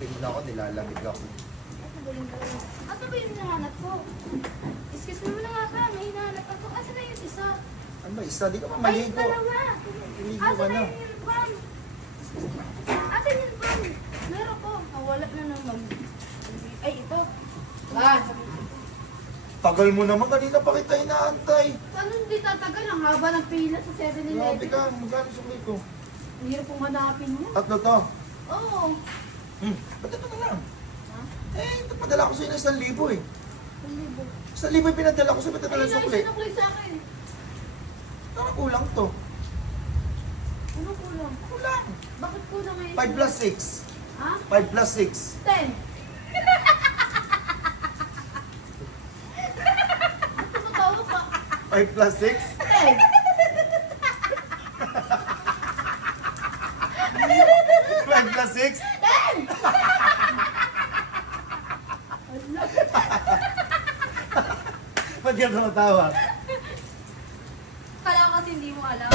tingin ako, nilalamig ako. Ano ba yung hinahanap ko? Excuse me muna nga pa, may hinahanap ako. Asa na yung isa? Ano ba, isa, di ka pa Ay, maligo. dalawa. Maligo Asa ka na na. yung uniform? Asa yung uniform? Meron ko. Nawala na naman. Ay, ito. Ah, Tagal mo naman, kanina pa kita inaantay. paano hindi tatagal? Ang haba ng pila sa Grabe 7-Eleven. ka, magkano sukli ko? Ang hirap kong hanapin niya. Tatlo to. Oo. Hmm, ba't ito na lang? Ha? Eh, padala ko sa inyo isang libo eh. Ang libo. Isang libo yung pinadala ko sa ba't Ay, dadala sukli? naisinukli sa akin. Parang kulang to. Ano kulang? Kulang. Bakit kulang ngayon? 5 plus 6. Ha? 5 plus 6. 10. Totoo ka. 5 plus 6? 10. 5 plus 6? 10! Ala. Ba't ka tumatawa? Kala ko kasi hindi mo alam.